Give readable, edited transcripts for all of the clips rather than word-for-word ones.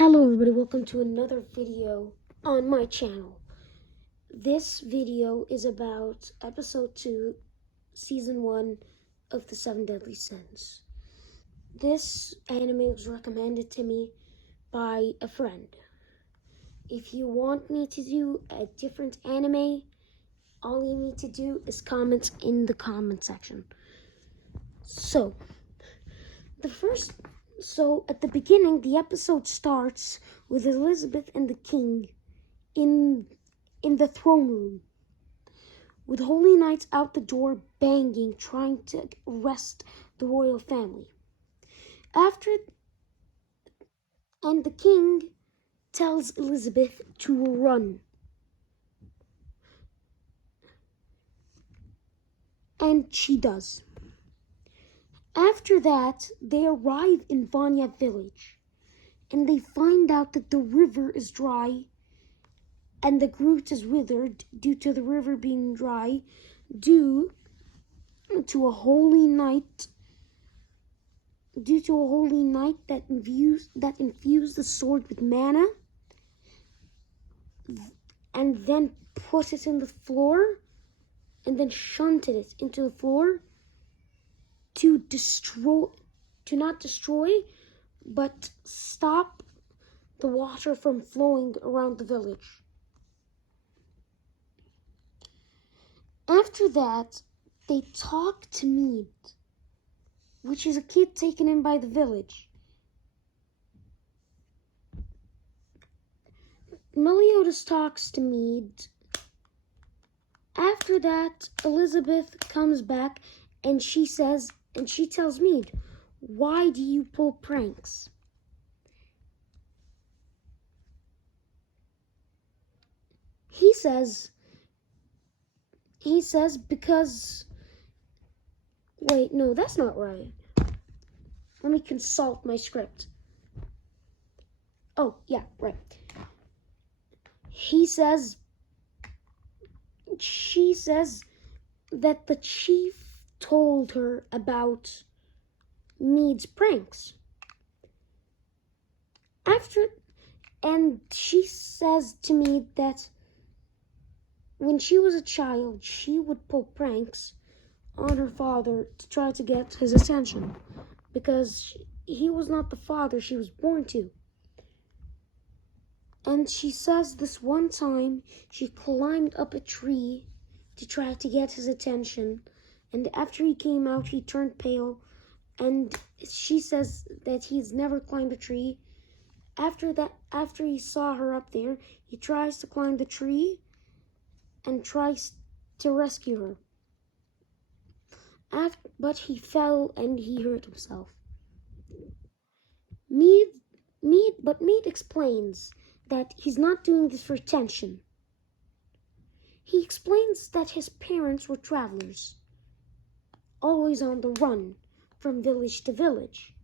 Hello everybody, welcome to another video on my channel. This video is about episode 2, season 1 of the 7 Deadly Sins. This anime was recommended to me by a friend. If you want me to do a different anime, all you need to do is comment in the comment section. So at the beginning, the episode starts with Elizabeth and the king in the throne room, with holy knights out the door banging, trying to arrest the royal family. And the king tells Elizabeth to run. And she does. After that, they arrive in Vanya village, and they find out that the river is dry and the Groot is withered due to the river being dry, due to a holy night that infused the sword with mana and then put it in the floor and then shunted it into the floor to not destroy, but stop the water from flowing around the village. After that, they talk to Mead, which is a kid taken in by the village. Meliodas talks to Mead. After that, Elizabeth comes back and she tells Mead, "Why do you pull pranks?" He says because... Wait, no, that's not right. Let me consult my script. Oh, yeah, right. She says that the chief told her about Mead's pranks. And she says to Mead that when she was a child, she would pull pranks on her father to try to get his attention, because he was not the father she was born to. And she says this one time she climbed up a tree to try to get his attention, and after he came out, he turned pale, and she says that he's never climbed a tree. After he saw her up there, he tries to climb the tree and tries to rescue her. But he fell and he hurt himself. Mead explains that he's not doing this for attention. He explains that his parents were travelers, always on the run from village to village.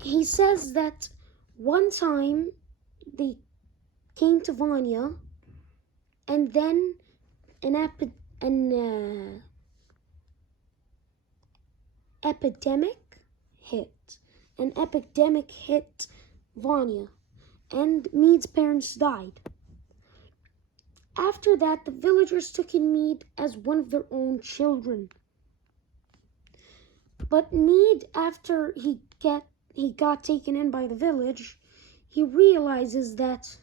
He says that one time they came to Vanya, and then an epidemic hit Vanya, and Mead's parents died. After that, the villagers took in Mead as one of their own children. But Mead, after he got taken in by the village, he realizes that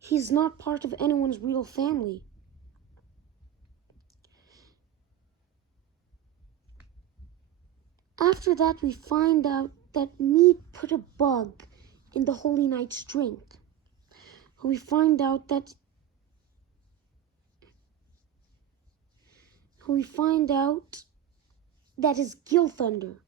he's not part of anyone's real family. After that, we find out that Mead put a bug in the Holy Knight's drink. We find out that is Gilthunder.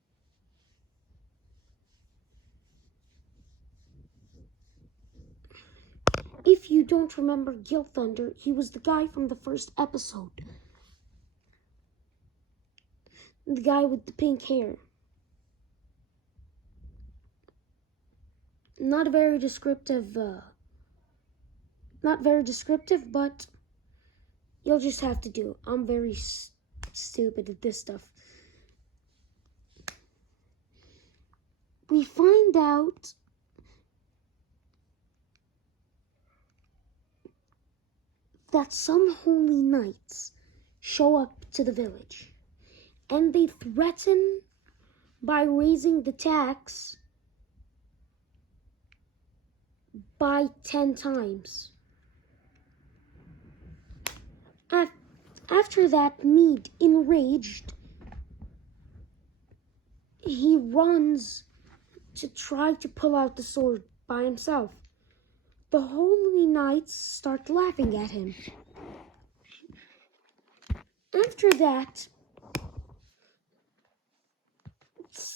If you don't remember Gilthunder, he was the guy from the first episode. The guy with the pink hair. Not very descriptive, but you'll just have to do it. I'm very stupid at this stuff. We find out that some holy knights show up to the village, and they threaten by raising the tax by 10 times. After that, Mead, enraged, he runs to try to pull out the sword by himself. The holy knights start laughing at him. After that,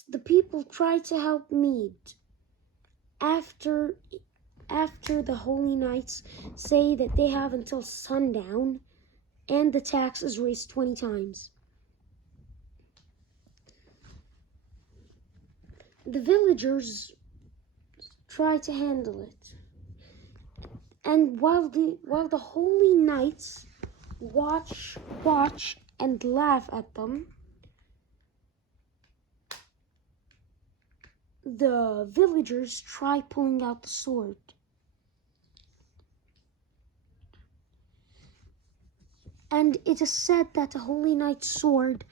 the people try to help Mead. After the holy knights say that they have until sundown, and the tax is raised 20 times. The villagers try to handle it. And while the holy knights watch and laugh at them, the villagers try pulling out the sword. And it is said that the holy knight's sword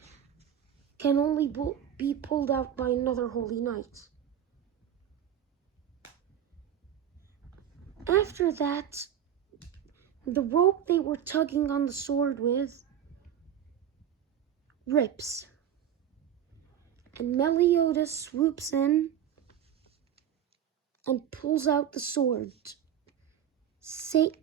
can only be pulled out by another holy knight. After that, the rope they were tugging on the sword with rips, and Meliodas swoops in and pulls out the sword, saying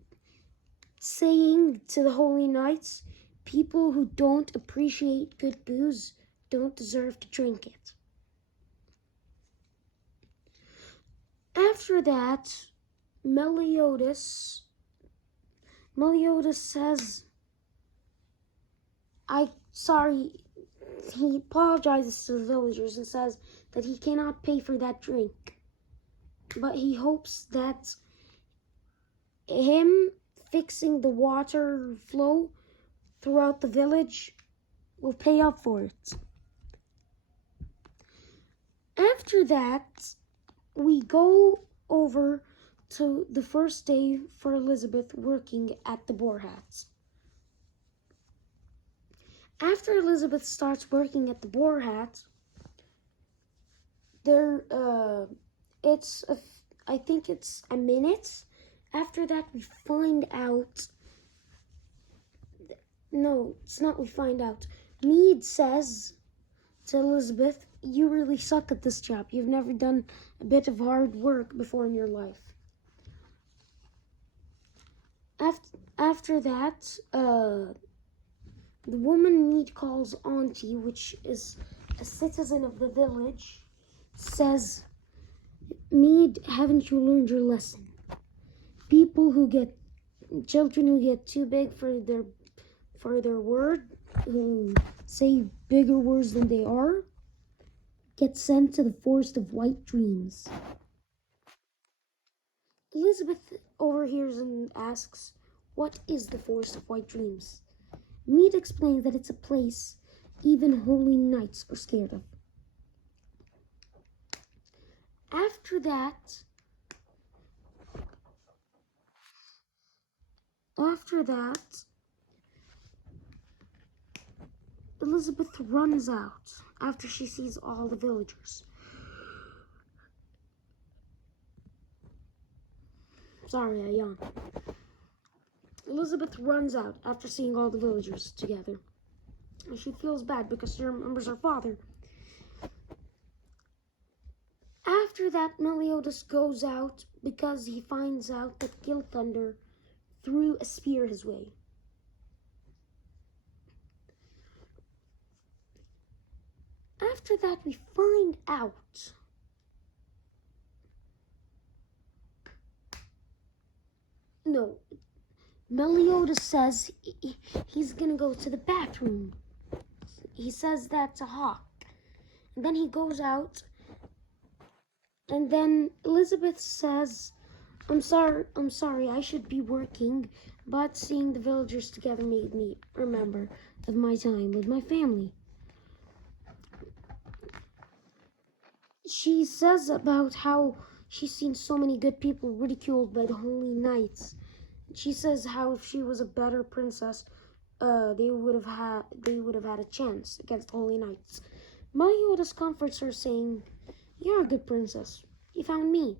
to the holy knights, people who don't appreciate good booze don't deserve to drink it. After that, Meliodas says, he apologizes to the villagers and says that he cannot pay for that drink, but he hopes that him fixing the water flow throughout the village will pay up for it. After that, we go over to the first day for Elizabeth working at the Boar Hats. After Elizabeth starts working at the Boar Hat, I think it's a minute. After that, we find out. No, it's not. We find out. Mead says to Elizabeth, "You really suck at this job. You've never done a bit of hard work before in your life." After that, the woman Mead calls Auntie, which is a citizen of the village, says, "Mead, haven't you learned your lesson? Children who get too big for their word, who say bigger words than they are, get sent to the Forest of White Dreams." Elizabeth overhears and asks, "What is the Forest of White Dreams?" Mead explains that it's a place even holy knights are scared of. After that, Elizabeth runs out after she sees all the villagers. Sorry, I yawned. Elizabeth runs out after seeing all the villagers together. And she feels bad because she remembers her father. After that, Meliodas goes out because he finds out that Gilthunder threw a spear his way. After that, we find out Meliodas says he's gonna go to the bathroom. He says that to Hawk. And then he goes out, and then Elizabeth says, I'm sorry, I should be working, but seeing the villagers together made me remember of my time with my family." She says about how she's seen so many good people ridiculed by the holy knights, She says how if she was a better princess, they would have had a chance against Holy Knights. Meliodas comforts her, saying, "You're a good princess. You found me,"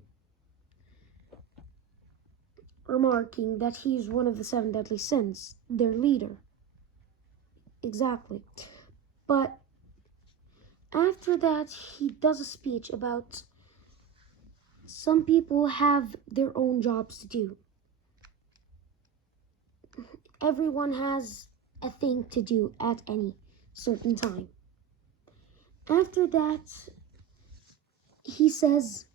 remarking that he's one of the seven deadly sins, their leader. Exactly. But after that, he does a speech about some people have their own jobs to do. Everyone has a thing to do at any certain time. After that, he says,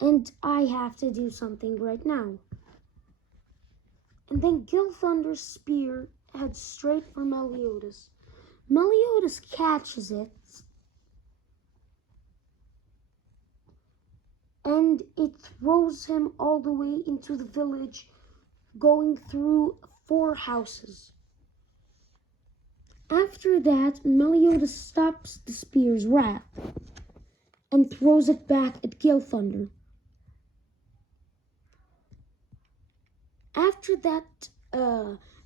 "And I have to do something right now." And then Gilthunder's spear heads straight for Meliodas. Meliodas catches it, and it throws him all the way into the village, going through 4 houses. After that, Meliodas stops the spear's wrath and throws it back at Gilthunder. After that,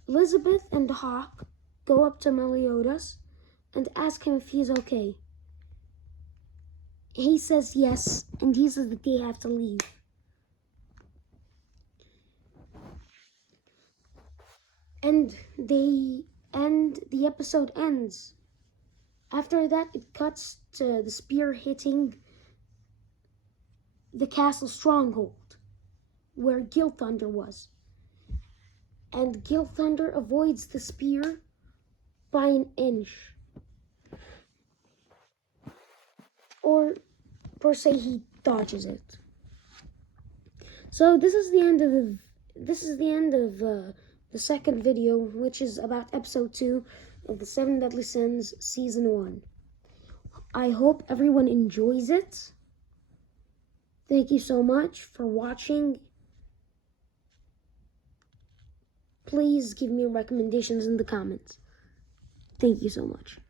Elizabeth and Hawk go up to Meliodas and ask him if he's okay. He says yes, and he says that they have to leave. And the episode ends. After that, it cuts to the spear hitting the castle stronghold, where Gilthunder was. And Gilthunder avoids the spear by an inch. Or, per se, he dodges it. So this is the end of the second video, which is about episode 2 of the Seven Deadly Sins season 1. I hope everyone enjoys it. Thank you so much for watching. Please give me recommendations in the comments. Thank you so much.